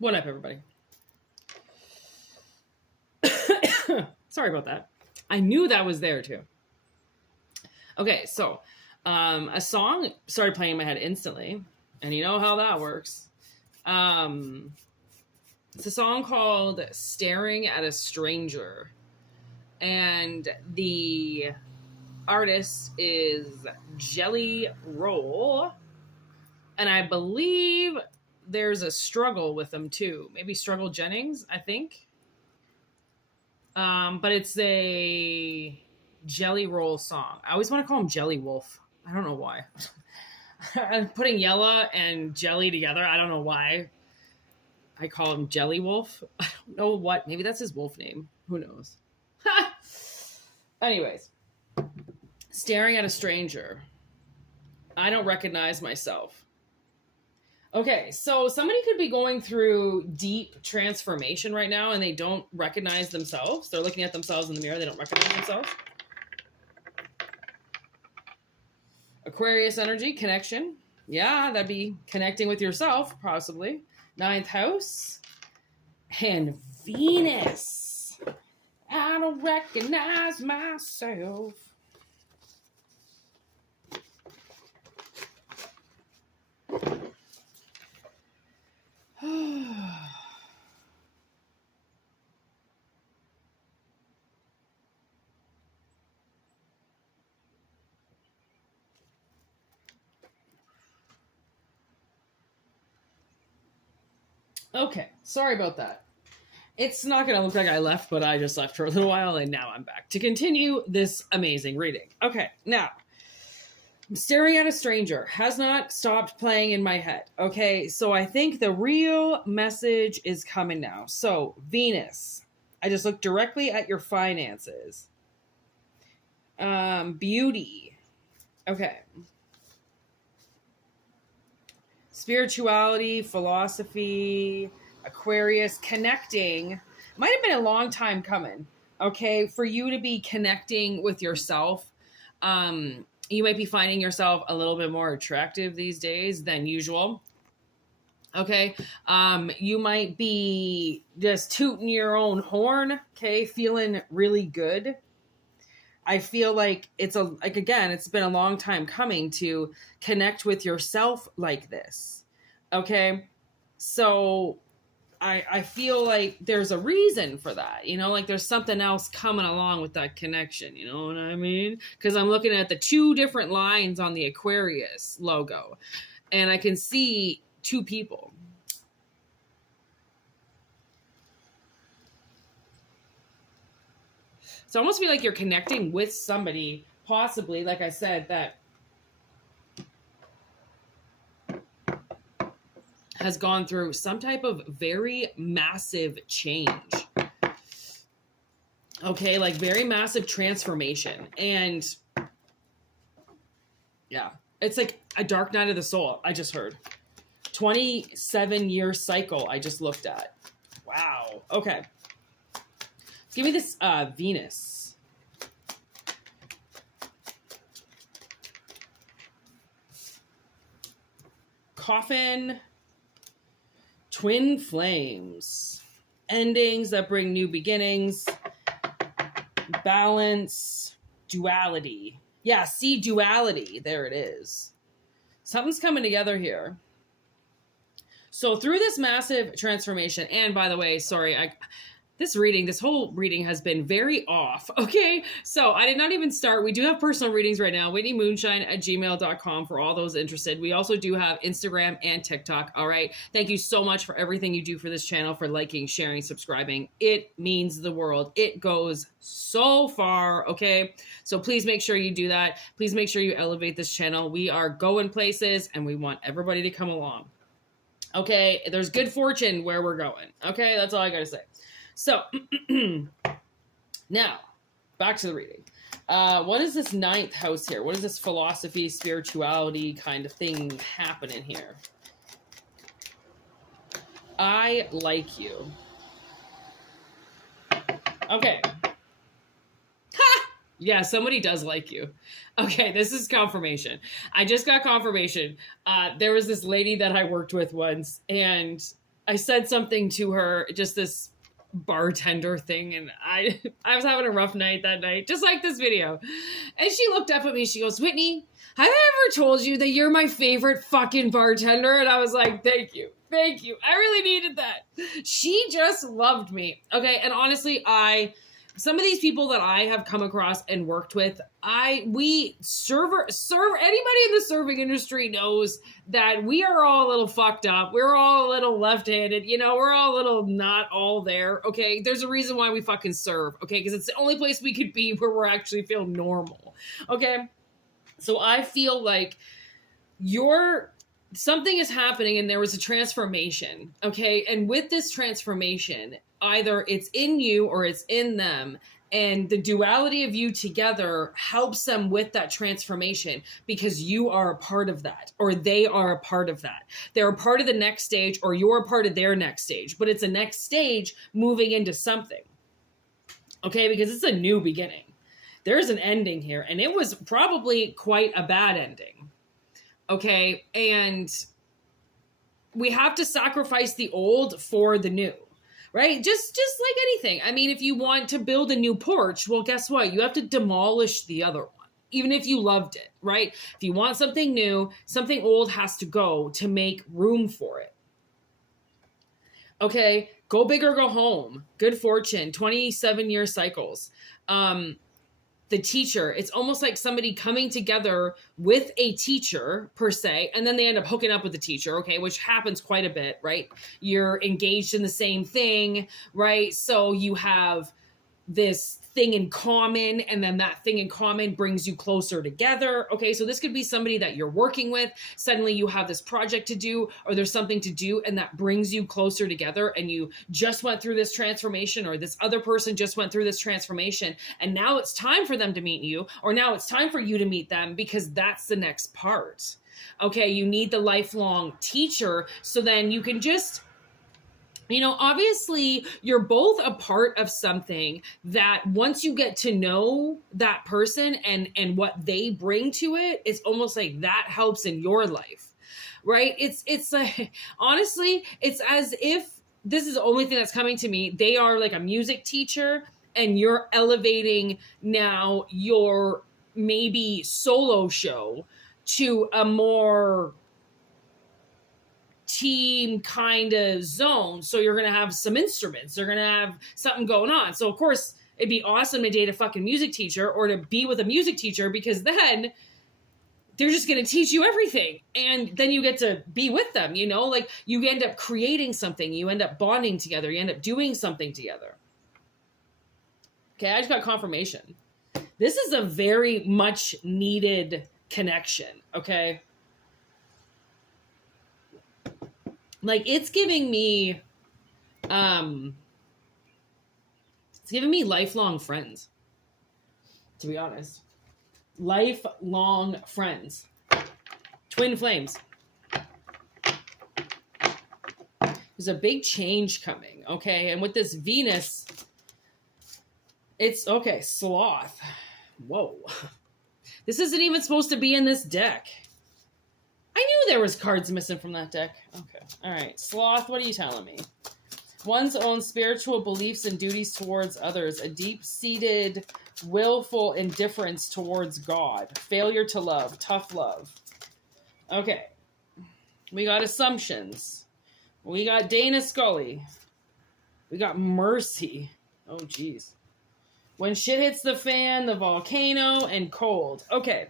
What up, everybody? Sorry about that. I knew that was there too. Okay, so a song started playing in my head instantly, and you know how that works. It's a song called Staring at a Stranger, and the artist is Jelly Roll, and I believe there's a struggle with them too. Maybe Struggle Jennings, I think. But it's a Jelly Roll song. I always want to call him Jelly Wolf. I don't know why. I'm putting Yella and Jelly together. I don't know why I call him Jelly Wolf. I don't know what. Maybe that's his wolf name. Who knows? Anyways. Staring at a stranger. I don't recognize myself. Okay, so somebody could be going through deep transformation right now and they don't recognize themselves. They're looking at themselves in the mirror. They don't recognize themselves. Aquarius energy, connection. Yeah, that'd be connecting with yourself, possibly. 9th house. And Venus. I don't recognize myself. Okay, sorry about that. It's not going to look like I left, but I just left for a little while, and now I'm back to continue this amazing reading. Okay, now, I'm staring at a stranger. Has not stopped playing in my head. Okay, so I think the real message is coming now. So, Venus, I just looked directly at your finances. Beauty. Okay. Spirituality, philosophy, Aquarius, connecting. Might have been a long time coming, okay, for you to be connecting with yourself. You might be finding yourself a little bit more attractive these days than usual. Okay, you might be just tooting your own horn, okay, feeling really good. I feel like it's been a long time coming to connect with yourself like this. Okay. So I feel like there's a reason for that, like there's something else coming along with that connection. You know what I mean? Because I'm looking at the 2 different lines on the Aquarius logo and I can see 2 people. So I almost feel like you're connecting with somebody, possibly, like I said, that has gone through some type of very massive change. Okay, like very massive transformation. And yeah, it's like a dark night of the soul, I just heard. 27-year cycle I just looked at. Wow. Okay. Give me this Venus. Coffin. Twin flames. Endings that bring new beginnings. Balance. Duality. Yeah, see, duality. There it is. Something's coming together here. So through this massive transformation, and by the way, sorry, this whole reading has been very off, okay? So I did not even start. We do have personal readings right now, whitneymoonshine@gmail.com for all those interested. We also do have Instagram and TikTok, all right? Thank you so much for everything you do for this channel, for liking, sharing, subscribing. It means the world. It goes so far, okay? So please make sure you do that. Please make sure you elevate this channel. We are going places, and we want everybody to come along, okay? There's good fortune where we're going, okay? That's all I got to say. So, now, back to the reading. What is this 9th house here? What is this philosophy, spirituality kind of thing happening here? I like you. Okay. Ha! Yeah, somebody does like you. Okay, this is confirmation. I just got confirmation. There was this lady that I worked with once, and I said something to her, just this bartender thing, and I was having a rough night that night, just like this video. And she looked up at me, she goes, Whitney, have I ever told you that you're my favorite fucking bartender? And I was like, thank you. Thank you. I really needed that. She just loved me. Okay. And honestly, some of these people that I have come across and worked with, anybody in the serving industry knows that we are all a little fucked up. We're all a little left-handed. We're all a little not all there. Okay. There's a reason why we fucking serve. Okay. Because it's the only place we could be where we're actually feel normal. Okay. So I feel like something is happening and there was a transformation. Okay. And with this transformation, either it's in you or it's in them. And the duality of you together helps them with that transformation because you are a part of that, or they are a part of that. They're a part of the next stage, or you're a part of their next stage, but it's a next stage moving into something. Okay. Because it's a new beginning. There's an ending here, and it was probably quite a bad ending. Okay. And we have to sacrifice the old for the new. Right? Just like anything. I mean, if you want to build a new porch, well, guess what? You have to demolish the other one, even if you loved it, right? If you want something new, something old has to go to make room for it. Okay? Go big or go home. Good fortune. 27-year cycles. The teacher, it's almost like somebody coming together with a teacher per se, and then they end up hooking up with the teacher, okay, which happens quite a bit, right? You're engaged in the same thing, right? So you have this thing in common, and then that thing in common brings you closer together. Okay, so this could be somebody that you're working with. Suddenly you have this project to do, or there's something to do, and that brings you closer together, and you just went through this transformation, or this other person just went through this transformation, and now it's time for them to meet you, or now it's time for you to meet them, because that's the next part. Okay, you need the lifelong teacher, so then you can just... obviously you're both a part of something that once you get to know that person and what they bring to it, it's almost like that helps in your life, right? It's like, honestly, it's as if this is the only thing that's coming to me. They are like a music teacher and you're elevating now your maybe solo show to a more team kind of zone. So you're going to have some instruments. They're going to have something going on. So of course it'd be awesome to date a fucking music teacher or to be with a music teacher, because then they're just going to teach you everything. And then you get to be with them, like you end up creating something, you end up bonding together, you end up doing something together. Okay. I just got confirmation. This is a very much needed connection. Okay. Like it's giving me lifelong friends, to be honest. Lifelong friends. Twin flames. There's a big change coming, okay? And with this Venus, it's, okay, sloth. Whoa. This isn't even supposed to be in this deck. I knew there was cards missing from that deck. Okay. All right. Sloth, what are you telling me? One's own spiritual beliefs and duties towards others. A deep-seated, willful indifference towards God. Failure to love. Tough love. Okay. We got assumptions. We got Dana Scully. We got mercy. Oh, geez. When shit hits the fan, the volcano, and cold. Okay.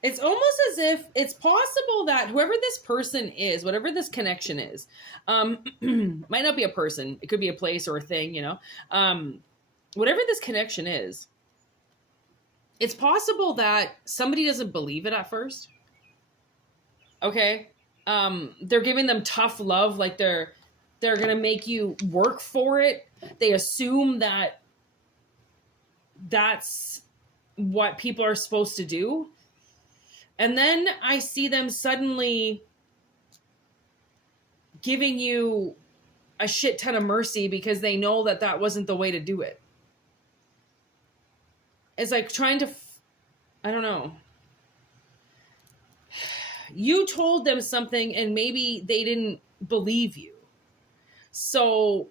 It's almost as if it's possible that whoever this person is, whatever this connection is, might not be a person. It could be a place or a thing, whatever this connection is, it's possible that somebody doesn't believe it at first. Okay. They're giving them tough love. Like they're going to make you work for it. They assume that that's what people are supposed to do. And then I see them suddenly giving you a shit ton of mercy because they know that that wasn't the way to do it. It's like trying to, I don't know. You told them something and maybe they didn't believe you. So,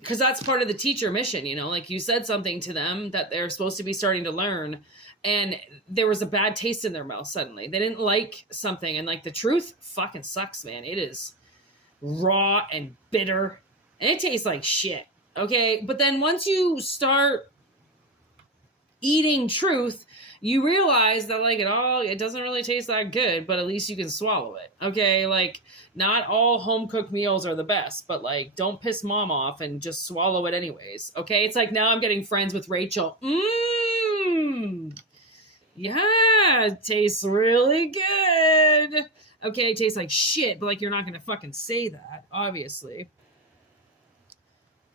because that's part of the teacher mission, you know, like you said something to them that they're supposed to be starting to learn, and there was a bad taste in their mouth suddenly. They didn't like something, and like the truth fucking sucks, man. It is raw and bitter, and it tastes like shit, okay? But then once you start eating truth, you realize that like it doesn't really taste that good, but at least you can swallow it, okay? Like, not all home-cooked meals are the best, but like, don't piss mom off and just swallow it anyways, okay? It's like now I'm getting friends with Rachel. Yeah, it tastes really good. Okay, it tastes like shit, but like you're not gonna fucking say that, obviously.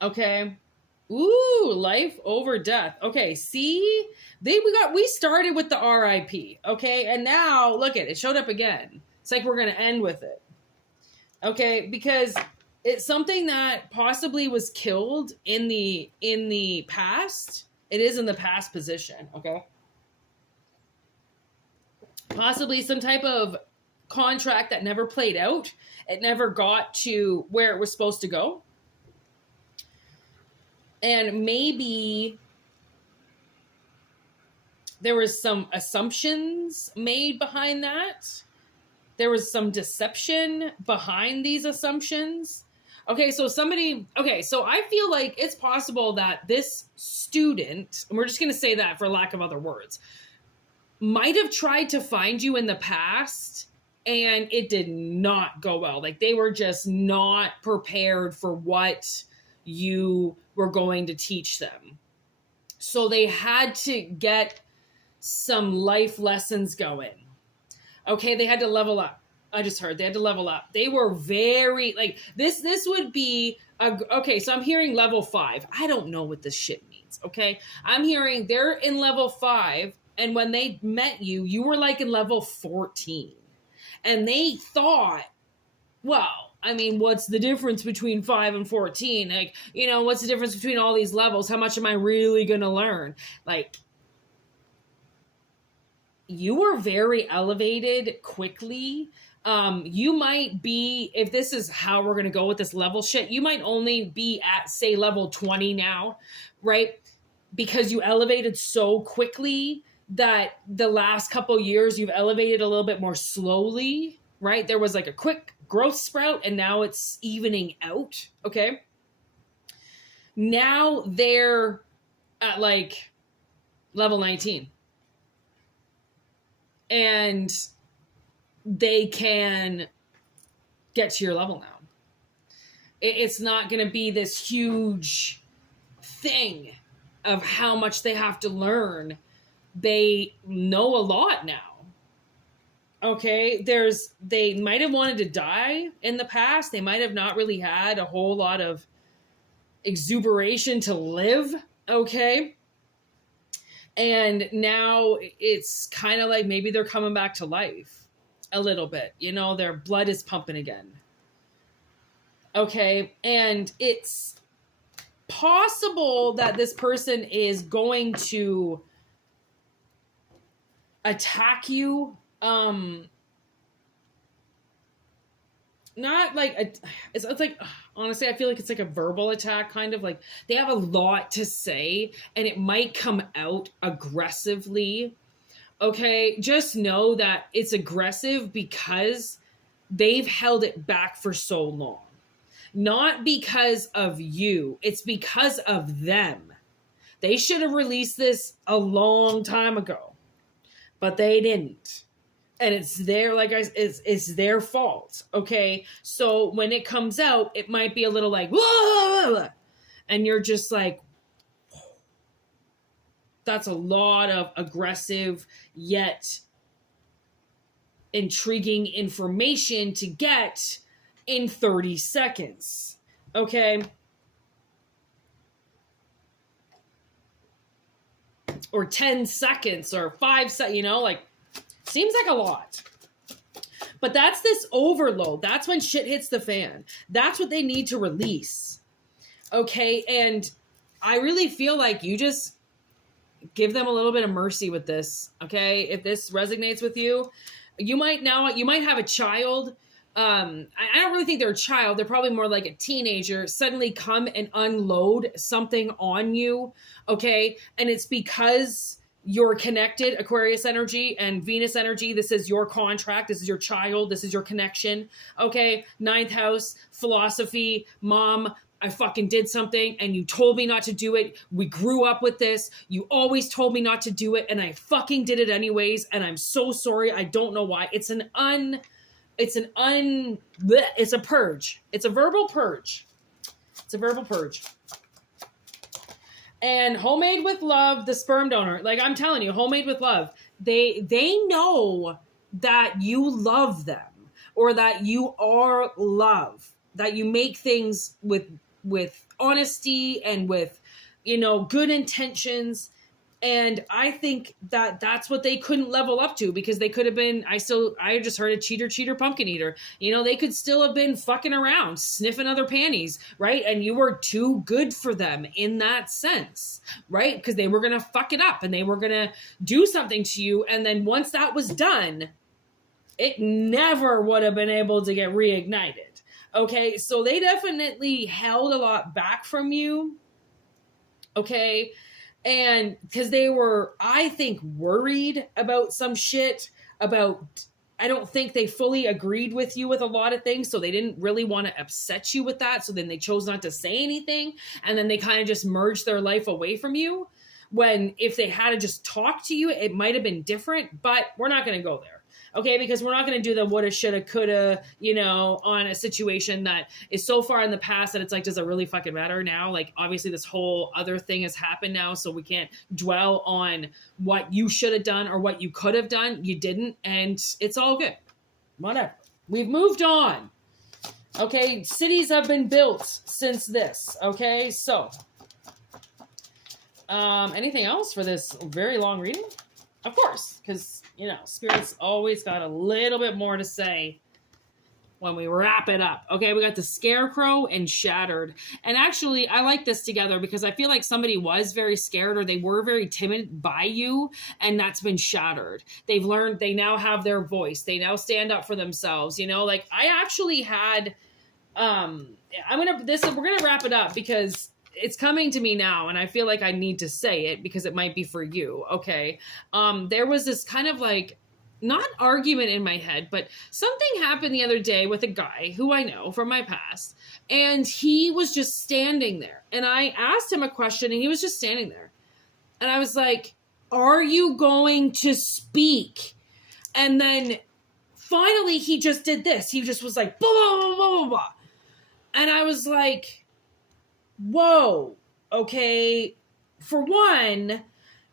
Okay. Ooh, life over death. Okay, see? We started with the RIP, okay? And now, look it showed up again. It's like we're gonna end with it. Okay, because it's something that possibly was killed in the past. It is in the past position, okay? Possibly some type of contract that never played out. It never got to where it was supposed to go. And maybe there was some assumptions made behind that. There was some deception behind these assumptions. Okay, so I feel like it's possible that this student, and we're just going to say that for lack of other words, might have tried to find you in the past and it did not go well. Like they were just not prepared for what you were going to teach them. So they had to get some life lessons going. Okay, they had to level up. I just heard they had to level up. They were very, like, this would be, okay, so I'm hearing level 5. I don't know what this shit means, okay? I'm hearing they're in level 5, and when they met you, you were like in level 14. And they thought, well, I mean, what's the difference between 5 and 14? Like, you know, what's the difference between all these levels? How much am I really going to learn? Like, you were very elevated quickly. You might be, if this is how we're going to go with this level shit, you might only be at, say, level 20 now, right? Because you elevated so quickly that the last couple years you've elevated a little bit more slowly, right? There was like a quick growth sprout and now it's evening out, okay? Now they're at like level 19. And they can get to your level now. It's not going to be this huge thing of how much they have to learn. They know a lot now. Okay, they might have wanted to die in the past. They might have not really had a whole lot of exuberation to live. Okay. And now it's kind of like maybe they're coming back to life a little bit. You know, their blood is pumping again. Okay. And it's possible that this person is going to attack you. Not like, it's like, honestly, I feel like it's like a verbal attack, kind of like they have a lot to say and it might come out aggressively. Okay. Just know that it's aggressive because they've held it back for so long. Not because of you. It's because of them. They should have released this a long time ago, but they didn't. And it's their, like it's their fault. Okay. So when it comes out, it might be a little like, whoa, and you're just like, that's a lot of aggressive yet intriguing information to get in 30 seconds. Okay. or 10 seconds or 5 seconds, you know, like, seems like a lot. But that's this overload. That's when shit hits the fan. That's what they need to release. Okay, and I really feel like you just give them a little bit of mercy with this, okay? If this resonates with you, you might have a child. I don't really think they're a child. They're probably more like a teenager, suddenly come and unload something on you, okay? And it's because you're connected, Aquarius energy and Venus energy. This is your contract. This is your child. This is your connection, okay? Ninth house, philosophy, mom, I fucking did something and you told me not to do it. We grew up with this. You always told me not to do it and I fucking did it anyways. And I'm so sorry. I don't know why. It's a purge. It's a verbal purge. It's a verbal purge. And homemade with love, the sperm donor, like I'm telling you, homemade with love, they know that you love them or that you are love, that you make things with honesty and with, you know, good intentions. And I think that that's what they couldn't level up to, because they could have been, I just heard a cheater, pumpkin eater. You know, they could still have been fucking around, sniffing other panties, right? And you were too good for them in that sense, right? Because they were going to fuck it up and they were going to do something to you. And then once that was done, it never would have been able to get reignited. Okay, so they definitely held a lot back from you, okay? And because they were, I think, worried about some shit, I don't think they fully agreed with you with a lot of things, so they didn't really want to upset you with that, so then they chose not to say anything, and then they kind of just merged their life away from you, when if they had to just talk to you, it might have been different, but we're not going to go there. Okay, because we're not going to do the woulda, shoulda, coulda, you know, on a situation that is so far in the past that it's like, does it really fucking matter now? Like, obviously this whole other thing has happened now, so we can't dwell on what you should have done or what you could have done. You didn't, and it's all good. Whatever. We've moved on. Okay, cities have been built since this. Okay, so anything else for this very long reading? Of course, because, you know, Spirit's always got a little bit more to say when we wrap it up. Okay, we got the Scarecrow and Shattered. And actually, I like this together because I feel like somebody was very scared or they were very timid by you, and that's been shattered. They've learned, they now have their voice. They now stand up for themselves, you know? Like, I actually had, we're gonna wrap it up because it's coming to me now, and I feel like I need to say it because it might be for you, okay? There was this kind of like, not argument in my head, but something happened the other day with a guy who I know from my past, and he was just standing there. And I asked him a question, and he was just standing there. And I was like, are you going to speak? And then finally he just did this. He just was like, blah, blah, blah, blah, blah, blah. And I was like, whoa, okay, for one,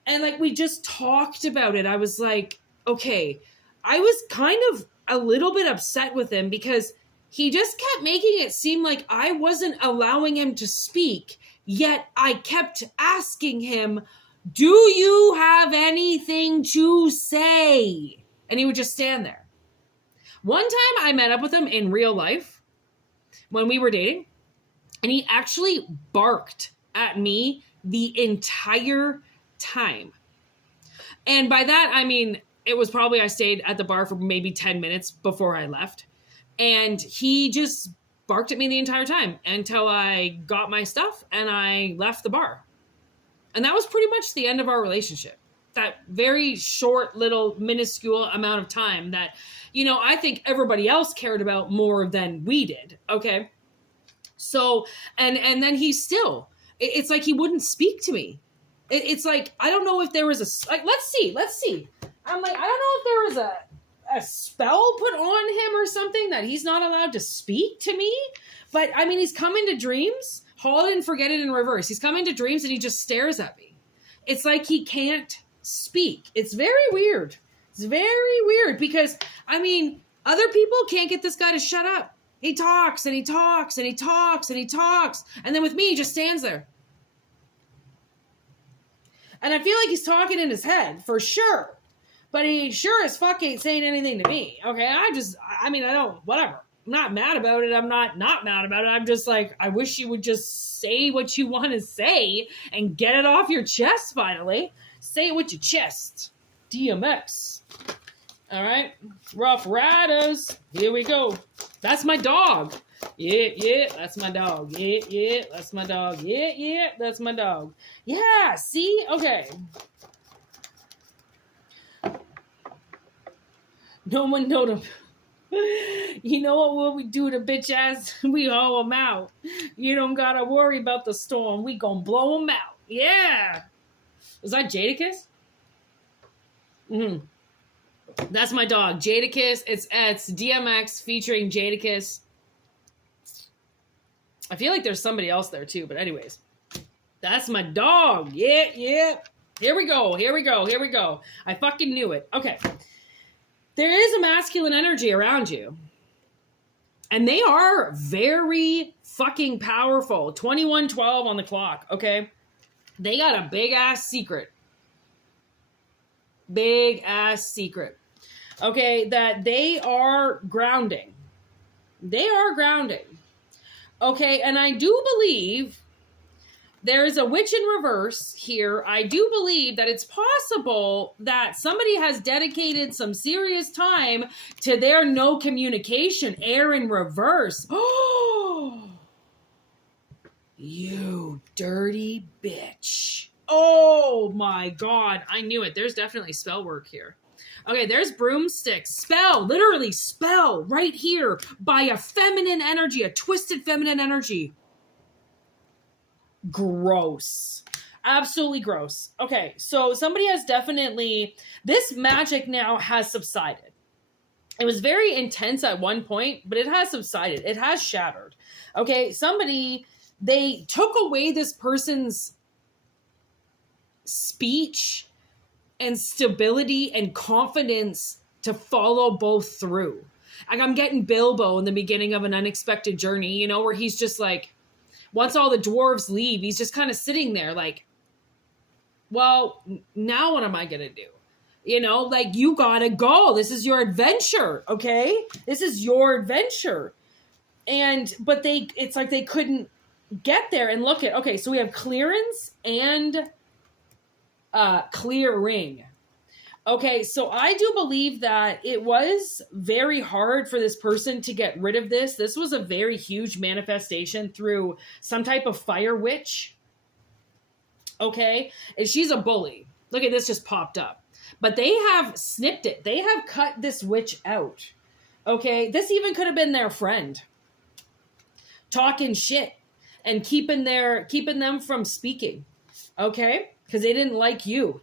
and like we just talked about it, I was like, okay, I was kind of a little bit upset with him because he just kept making it seem like I wasn't allowing him to speak, yet I kept asking him, do you have anything to say? And he would just stand there. One time I met up with him in real life when we were dating, and he actually barked at me the entire time. And by that, I mean, it was probably I stayed at the bar for maybe 10 minutes before I left. And he just barked at me the entire time until I got my stuff and I left the bar. And that was pretty much the end of our relationship. That very short little minuscule amount of time that, you know, I think everybody else cared about more than we did. Okay. So, and then he still, it's like he wouldn't speak to me. It's like, I don't know if there was like, let's see. I'm like, I don't know if there was a spell put on him or something that he's not allowed to speak to me. But I mean, he's come into dreams, hold it and forget it in reverse. He's come into dreams and he just stares at me. It's like he can't speak. It's very weird. It's very weird because, I mean, other people can't get this guy to shut up. He talks and he talks and he talks and he talks. And then with me, he just stands there. And I feel like he's talking in his head for sure. But he sure as fuck ain't saying anything to me. Okay, whatever. I'm not mad about it. I'm not mad about it. I'm just like, I wish you would just say what you want to say and get it off your chest finally. Say it with your chest. DMX. All right. Rough Riders. Here we go. That's my dog. Yeah, that's my dog. Yeah, that's my dog. Yeah, that's my dog. Yeah, see? Okay. No one know them. You know what we do to bitch ass? We haul them out. You don't gotta worry about the storm. We gonna blow them out. Yeah. Was that Jadakiss? That's my dog, Jadakiss. It's DMX featuring Jadakiss. I feel like there's somebody else there too, but anyways. That's my dog. Yeah. Here we go. I fucking knew it. Okay. There is a masculine energy around you. And they are very fucking powerful. 2112 on the clock, okay? They got a big ass secret. Okay, that they are grounding. Okay, and I do believe there is a witch in reverse here. I do believe that it's possible that somebody has dedicated some serious time to their no communication. Air in reverse. Oh, you dirty bitch. Oh my God. I knew it. There's definitely spell work here. Okay, there's broomsticks. Spell, literally spell right here by a feminine energy, a twisted feminine energy. Gross. Absolutely gross. Okay, so somebody has definitely, this magic now has subsided. It was very intense at one point, but it has subsided. It has shattered. Okay, they took away this person's speech and stability and confidence to follow both through. Like I'm getting Bilbo in the beginning of An Unexpected Journey, where he's just like, once all the dwarves leave, he's just kind of sitting there like, well, now what am I going to do? You gotta go. This is your adventure. Okay. This is your adventure. But it's like they couldn't get there and look at, okay, so we have clearance and clearing. Okay, so I do believe that it was very hard for this person to get rid of this. This was a very huge manifestation through some type of fire witch. Okay, and she's a bully. Look at this, just popped up. But they have snipped it. They have cut this witch out. Okay, this even could have been their friend. Talking shit and keeping them from speaking. Okay, because they didn't like you.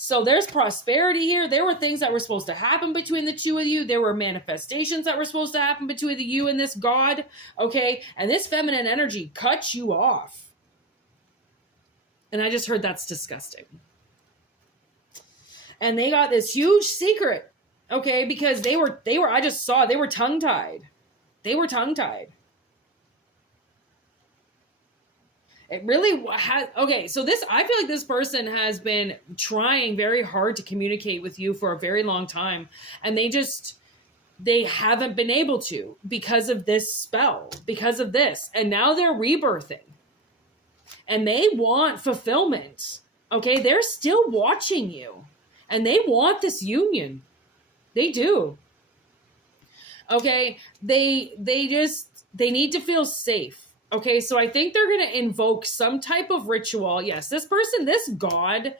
So there's prosperity here. There were things that were supposed to happen between the two of you. There were manifestations that were supposed to happen between you and this god. Okay. And this feminine energy cut you off. And I just heard that's disgusting. And they got this huge secret. Okay. Because I just saw, they were tongue-tied. It really has, okay, so I feel like this person has been trying very hard to communicate with you for a very long time, and they haven't been able to because of this spell, because of this, and now they're rebirthing, and they want fulfillment, okay? They're still watching you, and they want this union. They do. Okay, they need to feel safe. Okay, so I think they're going to invoke some type of ritual. Yes, this god,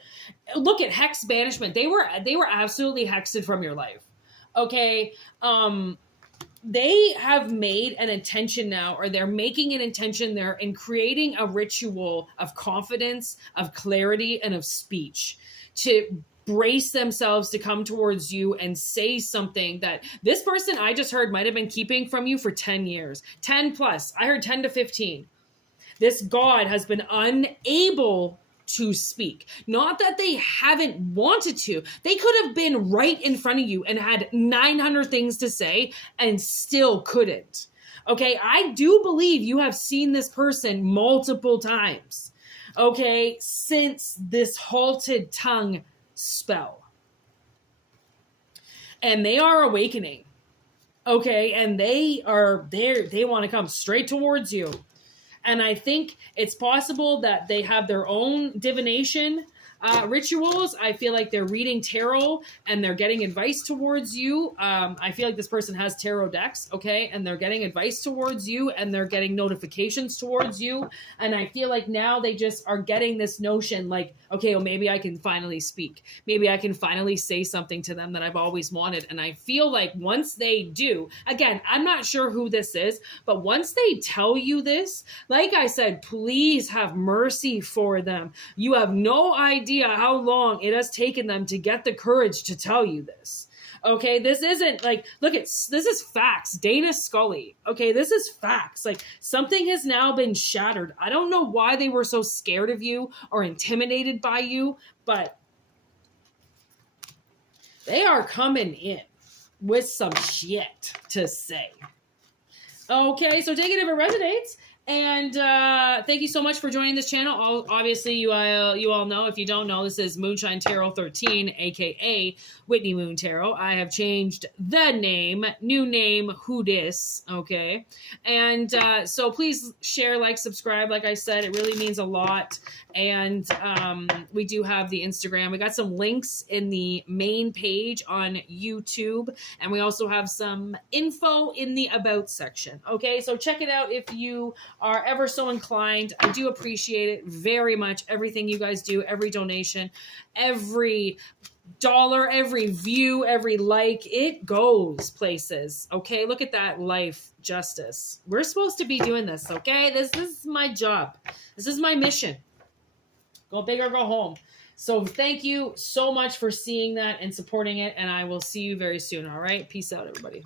look at hex banishment. They were absolutely hexed from your life. Okay, they have made an intention now, or they're making an intention there in creating a ritual of confidence, of clarity, and of speech to brace themselves to come towards you and say something that this person I just heard might have been keeping from you for 10 years, 10 plus. I heard 10 to 15. This god has been unable to speak. Not that they haven't wanted to. They could have been right in front of you and had 900 things to say and still couldn't. Okay, I do believe you have seen this person multiple times. okay, since this halted tongue spell. And they are awakening. Okay, and they are there, they want to come straight towards you. And I think it's possible that they have their own divination rituals. I feel like they're reading tarot and they're getting advice towards you. I feel like this person has tarot decks, okay? And they're getting advice towards you and they're getting notifications towards you. And I feel like now they just are getting this notion like, okay, well, maybe I can finally speak. Maybe I can finally say something to them that I've always wanted. And I feel like once they do, again, I'm not sure who this is, but once they tell you this, like I said, please have mercy for them. You have no idea how long it has taken them to get the courage to tell you this. Okay, this isn't like, look, this is facts. Dana Scully. Okay, this is facts. Like, something has now been shattered. I don't know why they were so scared of you or intimidated by you, but they are coming in with some shit to say. Okay, so take it if it resonates. And thank you so much for joining this channel. Obviously, you all know. If you don't know, this is Moonshine Tarot 13, a.k.a. Whitney Moon Tarot. I have changed the name, new name, who dis, okay? And so please share, like, subscribe. Like I said, it really means a lot. And we do have the Instagram. We got some links in the main page on YouTube. And we also have some info in the About section, okay? So check it out if you are ever so inclined. I do appreciate it very much. Everything you guys do, every donation, every dollar, every view, every like, it goes places. Okay, look at that life justice. We're supposed to be doing this, okay? This is my job. This is my mission. Go big or go home. So thank you so much for seeing that and supporting it, and I will see you very soon, all right? Peace out, everybody.